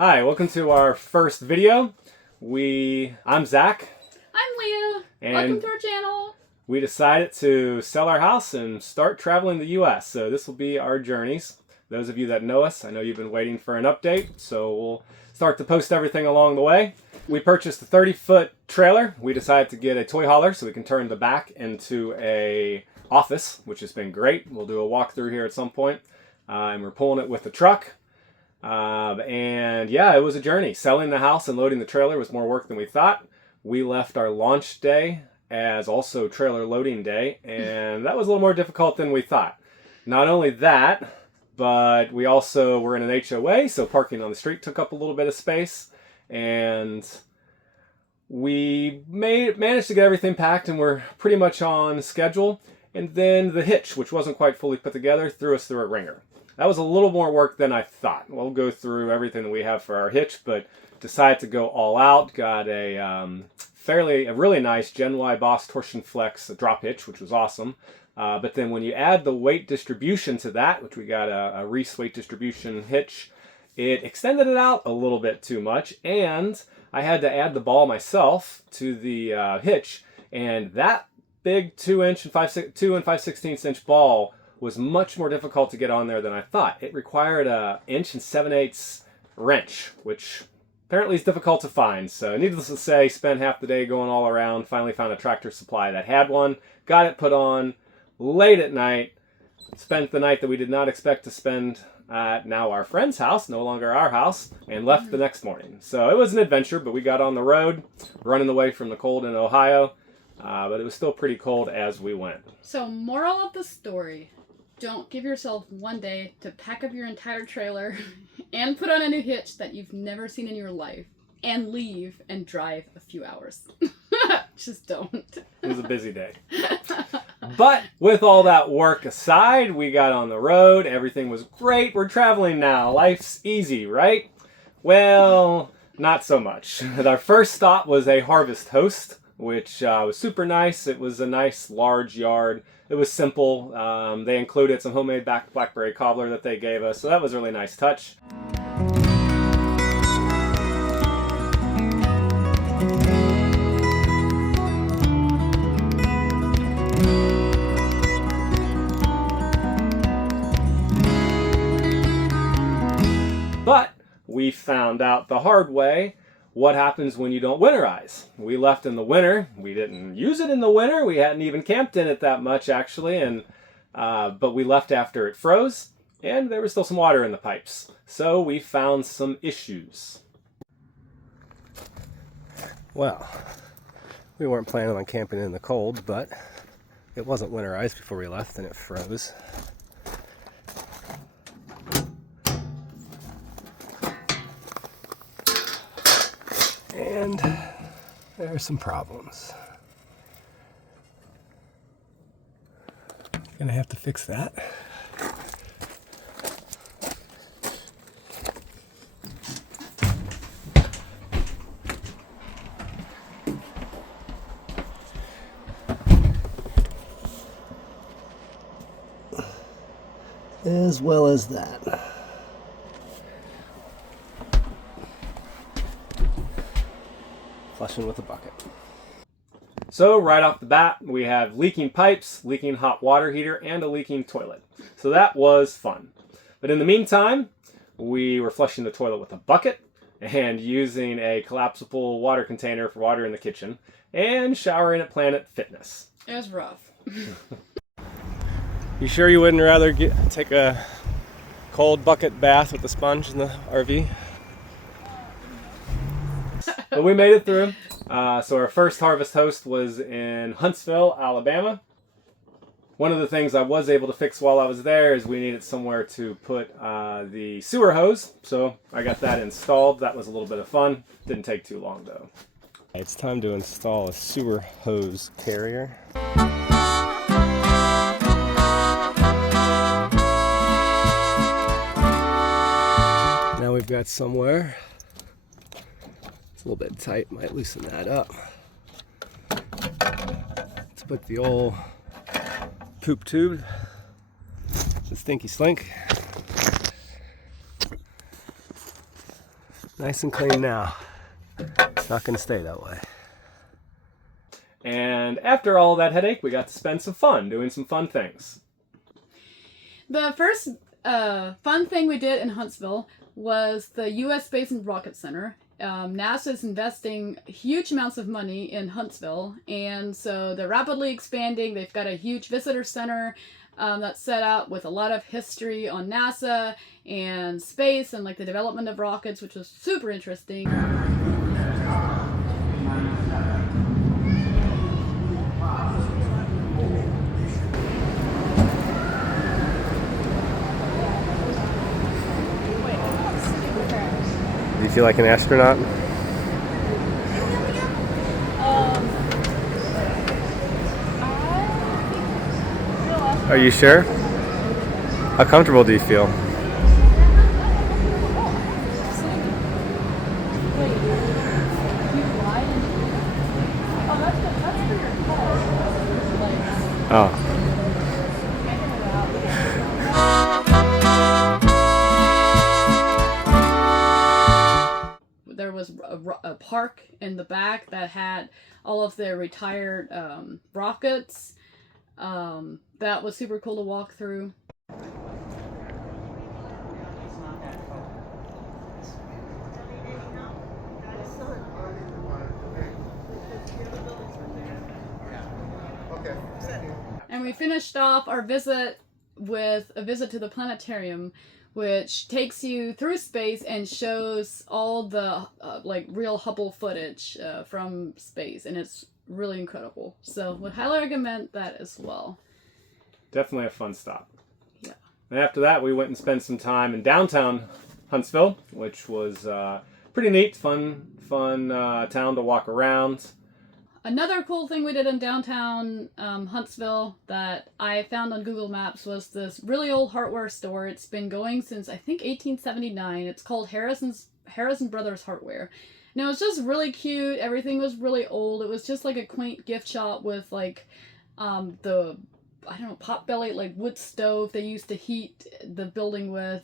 Hi, welcome to our first video. I'm Zach. I'm Leah. And welcome to our channel. We decided to sell our house and start traveling the U.S. So this will be our journeys. Those of you that know us, I know you've been waiting for an update, so we'll start to post everything along the way. We purchased a 30-foot trailer. We decided to get a toy hauler so we can turn the back into a office, which has been great. We'll do a walkthrough here at some point. And we're pulling it with the truck. And yeah, it was a journey. Selling the house and loading the trailer was more work than we thought. We left our launch day as also trailer loading day, and that was a little more difficult than we thought. Not only that, but we also were in an HOA, so parking on the street took up a little bit of space, and we managed to get everything packed and we're pretty much on schedule. And then the hitch, which wasn't quite fully put together, threw us through a ringer. That was a little more work than I thought. We'll go through everything that we have for our hitch, but decided to go all out. Got a really nice Gen Y Boss Torsion Flex drop hitch, which was awesome. But then when you add the weight distribution to that, which we got a Reese weight distribution hitch, it extended it out a little bit too much, and I had to add the ball myself to the hitch, and that big 2 and 5/16 inch ball was much more difficult to get on there than I thought. It required a 1 7/8 wrench, which apparently is difficult to find. So needless to say, spent half the day going all around, finally found a Tractor Supply that had one, got it put on late at night, spent the night that we did not expect to spend at now our friend's house, no longer our house, and left the next morning. So it was an adventure, but we got on the road, running away from the cold in Ohio, but it was still pretty cold as we went. So moral of the story, don't give yourself one day to pack up your entire trailer and put on a new hitch that you've never seen in your life and leave and drive a few hours. Just don't. It was a busy day. But with all that work aside, we got on the road. Everything was great. We're traveling now. Life's easy, right? Well, not so much. Our first stop was a harvest host, which was super nice. It was a nice large yard. It was simple. They included some homemade blackberry cobbler that they gave us, so that was a really nice touch. But we found out the hard way what happens when you don't winterize. We left in the winter. We didn't use it in the winter. We hadn't even camped in it that much, actually. And but we left after it froze, and there was still some water in the pipes. So we found some issues. Well, we weren't planning on camping in the cold, but it wasn't winterized before we left, and it froze. And there are some problems. Gonna have to fix that. As well as that. Flushing with a bucket. So right off the bat, we have leaking pipes, leaking hot water heater, and a leaking toilet. So that was fun. But in the meantime, we were flushing the toilet with a bucket and using a collapsible water container for water in the kitchen and showering at Planet Fitness. It was rough. You sure you wouldn't rather take a cold bucket bath with a sponge in the RV? But we made it through. So our first harvest host was in Huntsville, Alabama. One of the things I was able to fix while I was there is we needed somewhere to put the sewer hose. So I got that installed. That was a little bit of fun. Didn't take too long though. It's time to install a sewer hose carrier. Now we've got somewhere. It's a little bit tight, might loosen that up. Let's put the old poop tube, the stinky slink. Nice and clean now. It's not going to stay that way. And after all that headache, we got to spend some fun doing some fun things. The first fun thing we did in Huntsville was the U.S. Space and Rocket Center. NASA is investing huge amounts of money in Huntsville, and so they're rapidly expanding. They've got a huge visitor center that's set up with a lot of history on NASA and space and like the development of rockets, which was super interesting. Do you feel like an astronaut? Are you sure? How comfortable do you feel? Oh. There was a park in the back that had all of their retired rockets. That was super cool to walk through. And we finished off our visit with a visit to the planetarium, which takes you through space and shows all the like real Hubble footage from space, and it's really incredible. So would highly recommend that as well. Definitely a fun stop. Yeah. And after that, we went and spent some time in downtown Huntsville, which was pretty neat, fun town to walk around. Another cool thing we did in downtown Huntsville that I found on Google Maps was this really old hardware store. It's been going since, I think, 1879. It's called Harrison Brothers Hardware. And it was just really cute. Everything was really old. It was just like a quaint gift shop with like the, I don't know, pot-bellied like wood stove they used to heat the building with.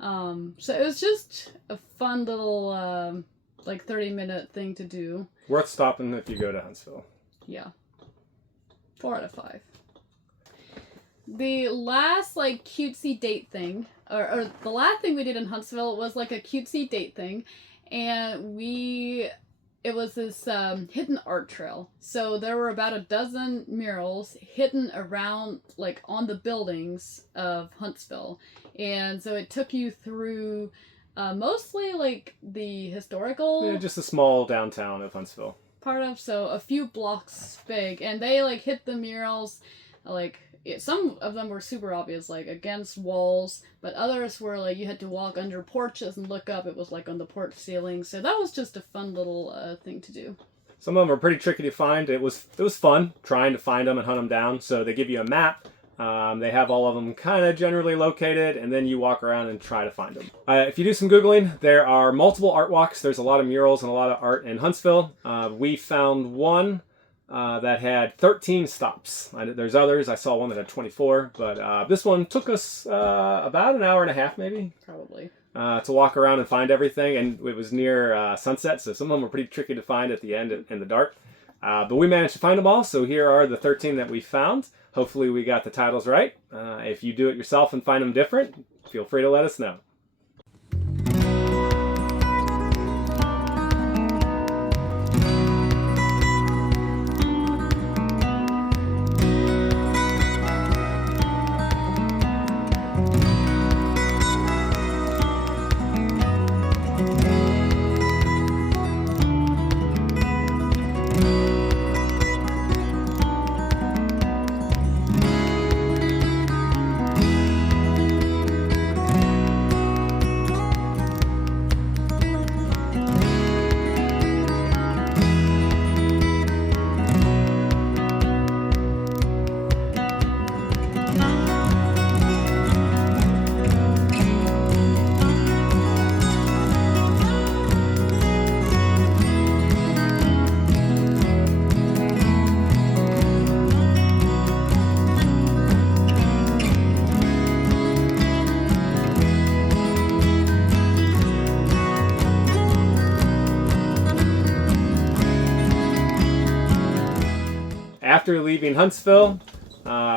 So it was just a fun little like 30-minute thing to do. Worth stopping if you go to Huntsville. Yeah. 4 out of 5. The last like cutesy date thing, or the last thing we did in Huntsville was like a cutesy date thing, and it was this hidden art trail. So there were about a dozen murals hidden around like on the buildings of Huntsville, and so it took you through mostly like the historical, Yeah, just a small downtown of Huntsville. part of, so a few blocks big, and they like hit the murals like some of them were super obvious, like against walls, but others were like you had to walk under porches and look up. It was like on the porch ceiling, so that was just a fun little thing to do. Some of them are pretty tricky to find. It was fun trying to find them and hunt them down. So they give you a map. They have all of them kind of generally located, and then you walk around and try to find them. If you do some Googling, there are multiple art walks. There's a lot of murals and a lot of art in Huntsville. We found one that had 13 stops. There's others. I saw one that had 24, but this one took us about an hour and a half, maybe. Probably. To walk around and find everything, and it was near sunset, so some of them were pretty tricky to find at the end in the dark. But we managed to find them all, so here are the 13 that we found. Hopefully we got the titles right. If you do it yourself and find them different, feel free to let us know. after leaving Huntsville,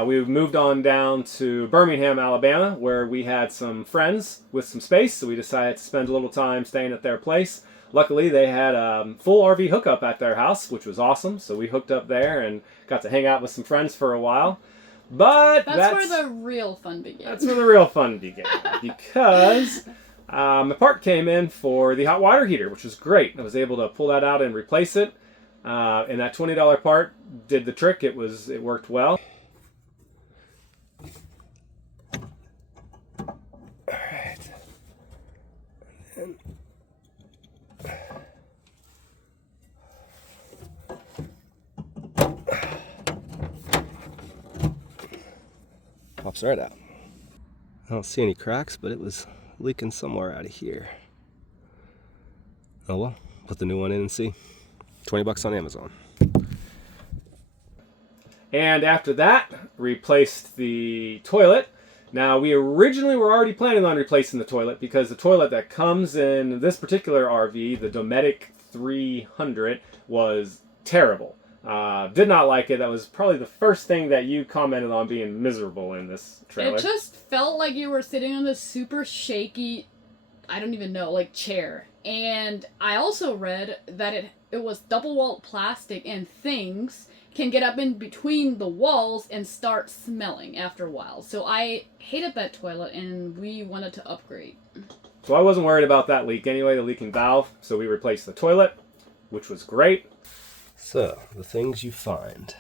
we moved on down to Birmingham, Alabama, where we had some friends with some space, so we decided to spend a little time staying at their place. Luckily, they had a full RV hookup at their house, which was awesome, so we hooked up there and got to hang out with some friends for a while. But that's where the real fun began. That's where the real fun began, because my part came in for the hot water heater, which was great. I was able to pull that out and replace it, and that $20 part did the trick. It worked well. All right. And pops right out. I don't see any cracks, but it was leaking somewhere out of here. Oh well, put the new one in and see. $20 on Amazon. And after that, replaced the toilet. Now, we originally were already planning on replacing the toilet because the toilet that comes in this particular RV, the Dometic 300, was terrible. Did not like it. That was probably the first thing that you commented on being miserable in this trailer. It just felt like you were sitting on this super shaky, I don't even know, like chair. And I also read that it was double-walled plastic and things can get up in between the walls and start smelling after a while. So I hated that toilet and we wanted to upgrade. So I wasn't worried about that leak anyway, the leaking valve. So we replaced the toilet, which was great. So, the things you find.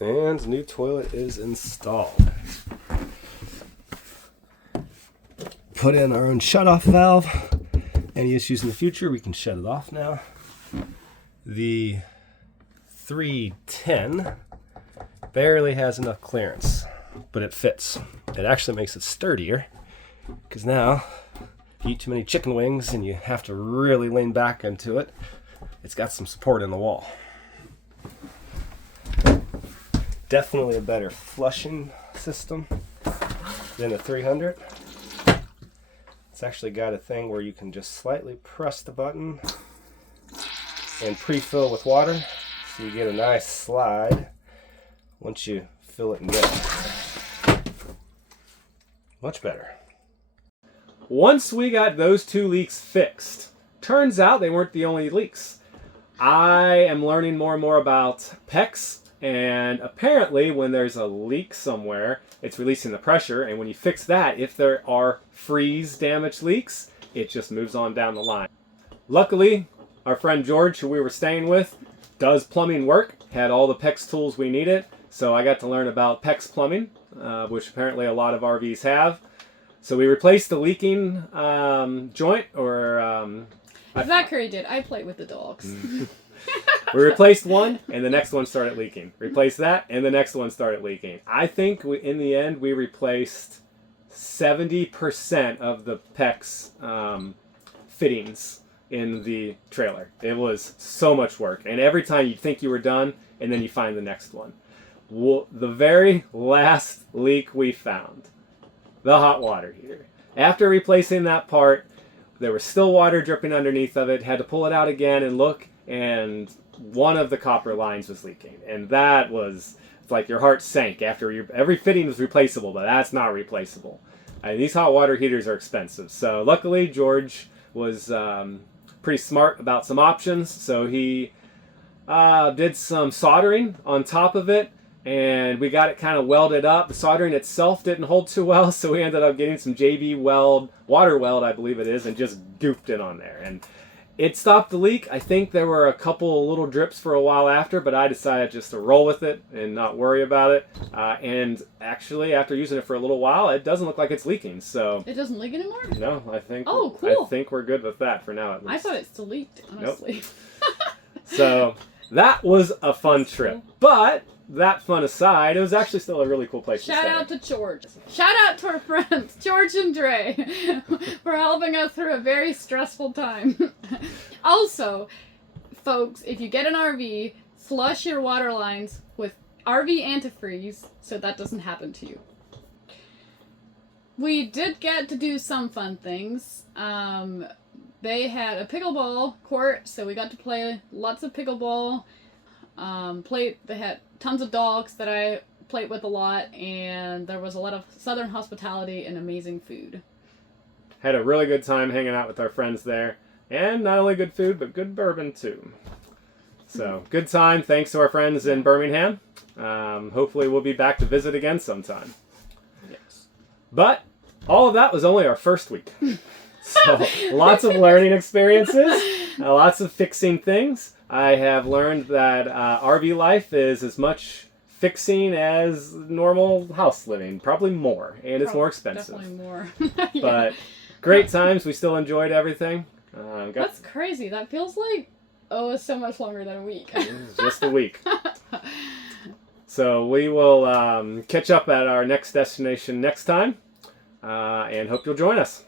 And new toilet is installed. Put in our own shutoff valve. Any issues in the future, we can shut it off now. The 310 barely has enough clearance, but it fits. It actually makes it sturdier, because now if you eat too many chicken wings and you have to really lean back into it, it's got some support in the wall. Definitely a better flushing system than a 300. It's actually got a thing where you can just slightly press the button and pre-fill with water, so you get a nice slide once you fill it and get it. Much better. Once we got those two leaks fixed, turns out they weren't the only leaks. I am learning more and more about PEX, and apparently when there's a leak somewhere, it's releasing the pressure, and when you fix that, if there are freeze damaged leaks, it just moves on down the line. Luckily, our friend George, who we were staying with, does plumbing work, had all the PEX tools we needed, so I got to learn about PEX plumbing, which apparently a lot of RVs have. So we replaced the leaking joint, or... Zachary did. I played with the dogs. We replaced one, and the next one started leaking. Replaced that, and the next one started leaking. I think in the end we replaced 70% of the PEX fittings in the trailer. It was so much work, and every time you'd think you were done, and then you find the next one. The very last leak we found, the hot water heater. After replacing that part, there was still water dripping underneath of it. Had to pull it out again and look, and one of the copper lines was leaking. And that was, it's like your heart sank after every fitting was replaceable, but that's not replaceable. And these hot water heaters are expensive. So luckily, George was pretty smart about some options. So he did some soldering on top of it, and we got it kind of welded up. The soldering itself didn't hold too well, so we ended up getting some JB weld, water weld I believe it is, and just goofed it on there. And it stopped the leak. I think there were a couple little drips for a while after, but I decided just to roll with it and not worry about it. And actually, after using it for a little while, it doesn't look like it's leaking. So it doesn't leak anymore? No, I think. Oh, cool. I think we're good with that for now, at least. I thought it still leaked, honestly. Nope. So that was a fun trip. Cool. But that fun aside, it was actually still a really cool place to stay. Shout out to George. Shout out to our friends, George and Dre, for helping us through a very stressful time. Also, folks, if you get an RV, flush your water lines with RV antifreeze so that doesn't happen to you. We did get to do some fun things. They had a pickleball court, so we got to play lots of pickleball. They had tons of dogs that I played with a lot, and there was a lot of Southern hospitality and amazing food. Had a really good time hanging out with our friends there. And not only good food, but good bourbon too. So, good time. Thanks to our friends in Birmingham. Hopefully we'll be back to visit again sometime. Yes. But all of that was only our first week. So, lots of learning experiences, lots of fixing things. I have learned that RV life is as much fixing as normal house living, probably more, and it's more expensive. Definitely more. Yeah. But great times. We still enjoyed everything. That's crazy. That feels like, it's so much longer than a week. Just a week. So we will catch up at our next destination next time, and hope you'll join us.